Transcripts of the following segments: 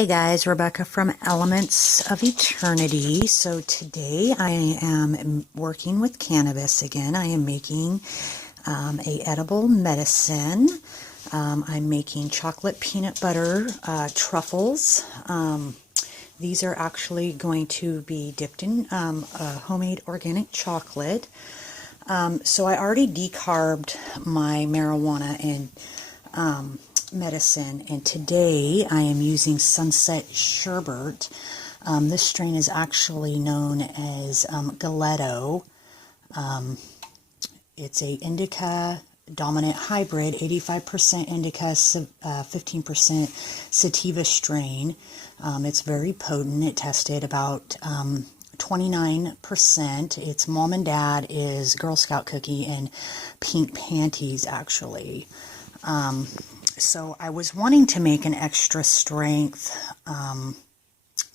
Hey guys, Rebecca from Elements of Eternity. So today I am working with cannabis again. I am making a edible medicine. I'm making chocolate peanut butter truffles. These are actually going to be dipped in homemade organic chocolate. So I already decarbed my marijuana and medicine, and today I am using Sunset Sherbet. This strain is actually known as Galetto. It's a indica dominant hybrid, 85% indica, 15% sativa strain. It's very potent. It tested about 29%. Its mom and dad is Girl Scout cookie and pink panties, actually. So I was wanting to make an extra strength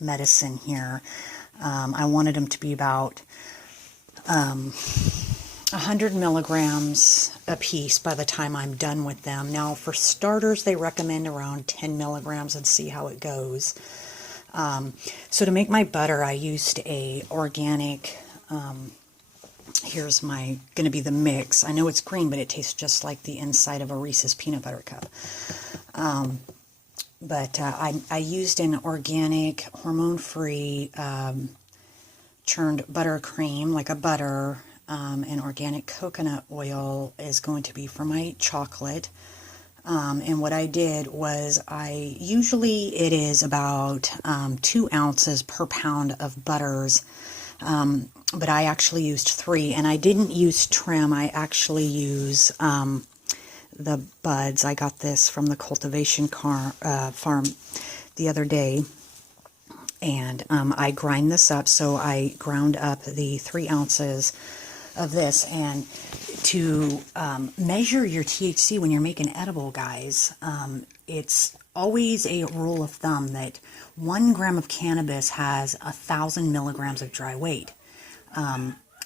medicine here. I wanted them to be about 100 milligrams a piece by the time I'm done with them. Now for starters, they recommend around 10 milligrams and see how it goes. So to make my butter, I used a organic, here's my going to be the mix. I know it's green, but it tastes just like the inside of a Reese's peanut butter cup. I used an organic, hormone-free churned buttercream, like a butter, and organic coconut oil is going to be for my chocolate. And what I did was usually it is about 2 ounces per pound of butters. But I actually used 3, and I didn't use trim. I actually use the buds. I got this from the cultivation farm the other day, and I grind this up. So I ground up the 3 ounces of this, and to measure your THC when you're making edible, guys, it's always a rule of thumb that 1 gram of cannabis has 1,000 milligrams of dry weight.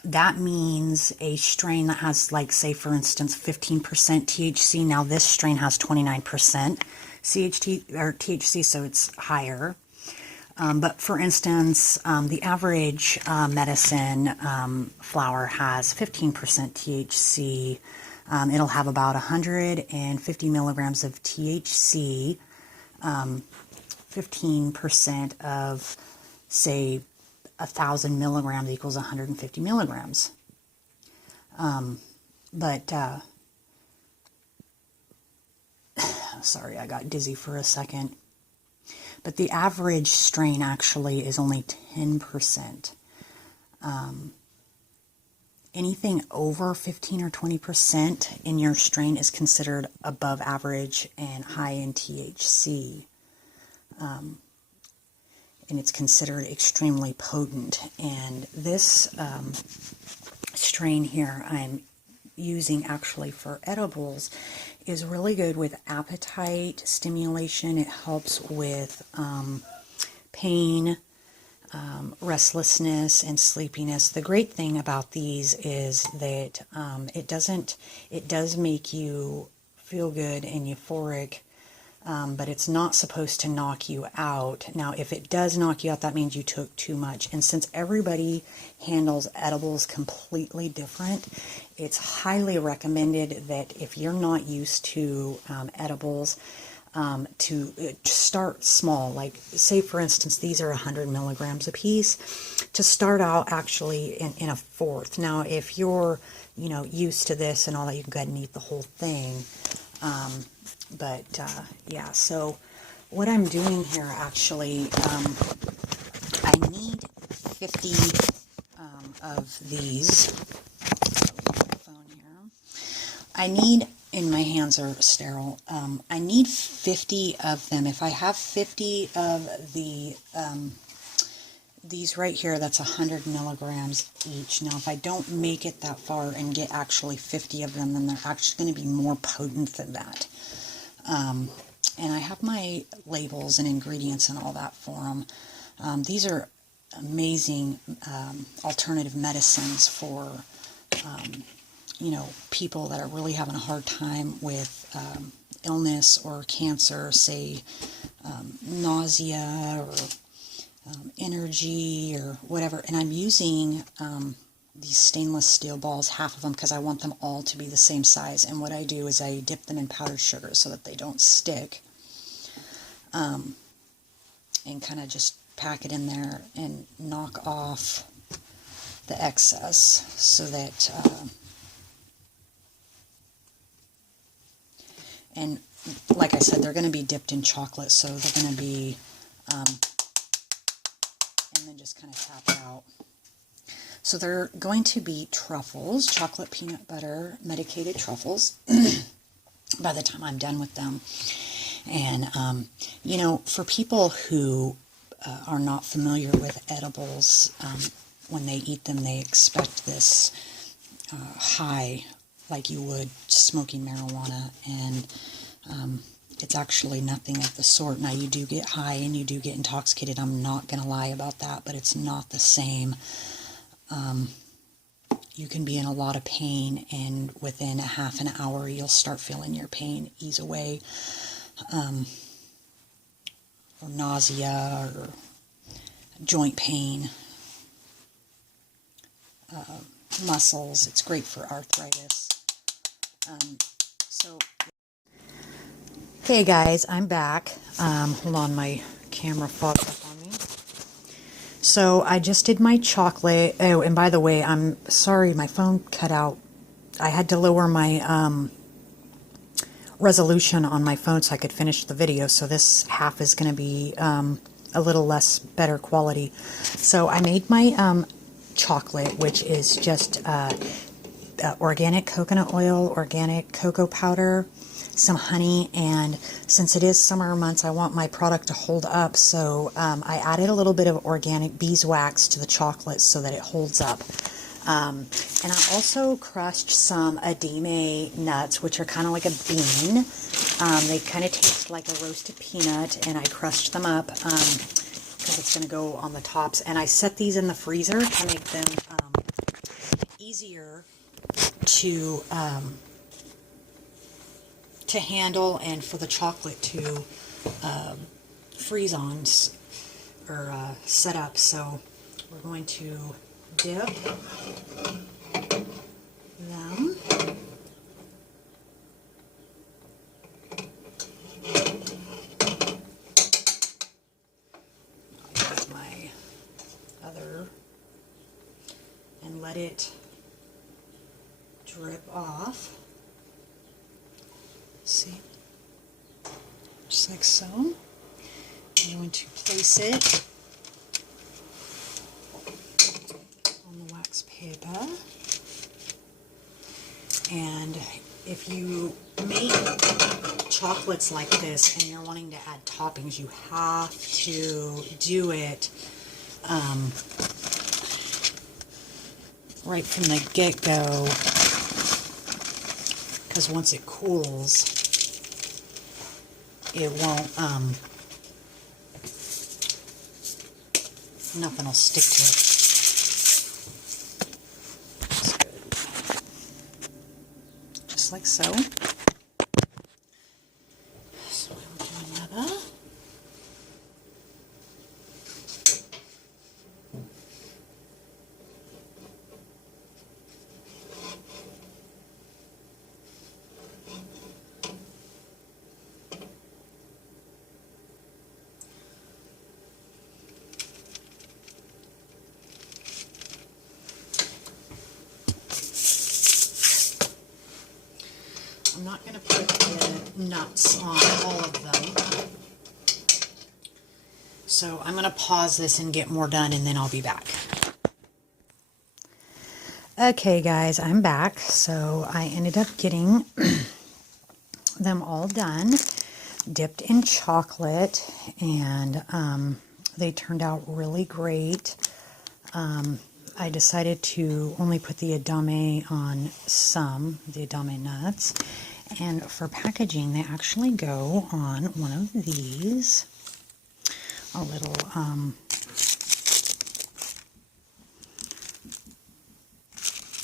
That means a strain that has, like, say, for instance, 15% THC. Now this strain has 29% THC, so it's higher. But for instance, the average medicine flower has 15% THC. It'll have about 150 milligrams of THC, 15% of, say, 1,000 milligrams equals 150 milligrams. Sorry, I got dizzy for a second. But the average strain actually is only 10%. Anything over 15 or 20% in your strain is considered above average and high in THC. And it's considered extremely potent. And this strain here I'm using actually for edibles is really good with appetite stimulation. It helps with pain, restlessness, and sleepiness. The great thing about these is that it does make you feel good and euphoric, but it's not supposed to knock you out. Now, if it does knock you out, that means you took too much. And since everybody handles edibles completely different, it's highly recommended that if you're not used to edibles, to start small. Like, say, for instance, these are 100 milligrams a piece. To start out actually in a fourth. Now, if you're, used to this and all that, you can go ahead and eat the whole thing. Yeah, so what I'm doing here actually, I need 50 of these. Phone here. I need, and my hands are sterile, I need 50 of them. If I have 50 of these right here, that's 100 milligrams each. Now, if I don't make it that far and get actually 50 of them, then they're actually going to be more potent than that. And I have my labels and ingredients and all that for them. These are amazing alternative medicines for you know, people that are really having a hard time with illness or cancer, say nausea or energy or whatever. And I'm using these stainless steel balls, half of them, because I want them all to be the same size. And what I do is I dip them in powdered sugar so that they don't stick, and kind of just pack it in there and knock off the excess so that and like I said, they're going to be dipped in chocolate, so they're going to be and then just kind of tap it out. So they're going to be truffles, chocolate peanut butter medicated truffles by the time I'm done with them. And you know, for people who are not familiar with edibles, when they eat them, they expect this high like you would smoking marijuana, and it's actually nothing of the sort. Now, you do get high and you do get intoxicated. I'm not going to lie about that, but it's not the same. You can be in a lot of pain, and within a half an hour, you'll start feeling your pain ease away, or nausea, or joint pain, muscles. It's great for arthritis. Hey guys, I'm back. Hold on, my camera fogged up on me. So I just did my chocolate. Oh, and by the way, I'm sorry, my phone cut out. I had to lower my resolution on my phone so I could finish the video. So this half is going to be a little less better quality. So I made my chocolate, which is just organic coconut oil, organic cocoa powder, some honey, and since it is summer months, I want my product to hold up, so I added a little bit of organic beeswax to the chocolate so that it holds up. And I also crushed some edame nuts, which are kind of like a bean. They kind of taste like a roasted peanut, and I crushed them up because it's going to go on the tops. And I set these in the freezer to make them easier to handle, and for the chocolate to freeze on or set up. So we're going to dip them. I'll use my other and let it drip off. See, just like so. I'm going to place it on the wax paper. And if you make chocolates like this and you're wanting to add toppings, you have to do it right from the get-go, because once it cools, it won't, nothing will stick to it. Just like so. So we'll do another. I'm not going to put the nuts on all of them. So I'm going to pause this and get more done, and then I'll be back. Okay guys, I'm back. So I ended up getting them all done, dipped in chocolate, and they turned out really great. I decided to only put the edame on some, the edame nuts. And for packaging, they actually go on one of these, a little, and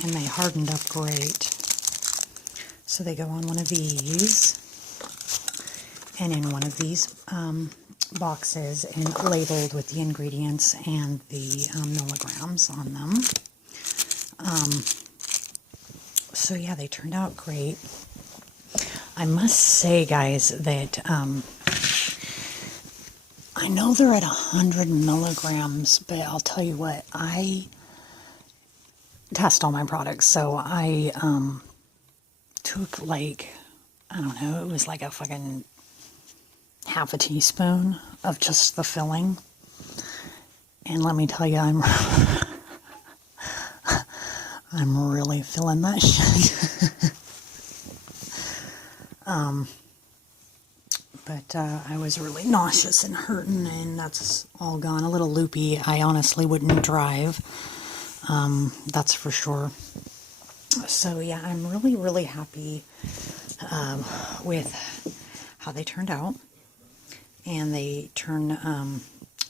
they hardened up great. So they go on one of these, and in one of these boxes, and labeled with the ingredients and the milligrams on them. So yeah, they turned out great. I must say, guys, that I know they're at 100 milligrams, but I'll tell you what, I test all my products, so I took like, I don't know, it was like a fucking half a teaspoon of just the filling. And let me tell you, I'm really feeling that shit. But I was really nauseous and hurting, and that's all gone. A little loopy. I honestly wouldn't drive. That's for sure. So yeah, I'm really, really happy with how they turned out. And they turn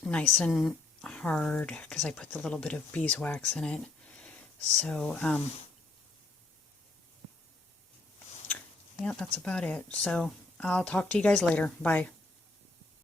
nice and hard because I put the little bit of beeswax in it. So yeah, that's about it. So I'll talk to you guys later. Bye.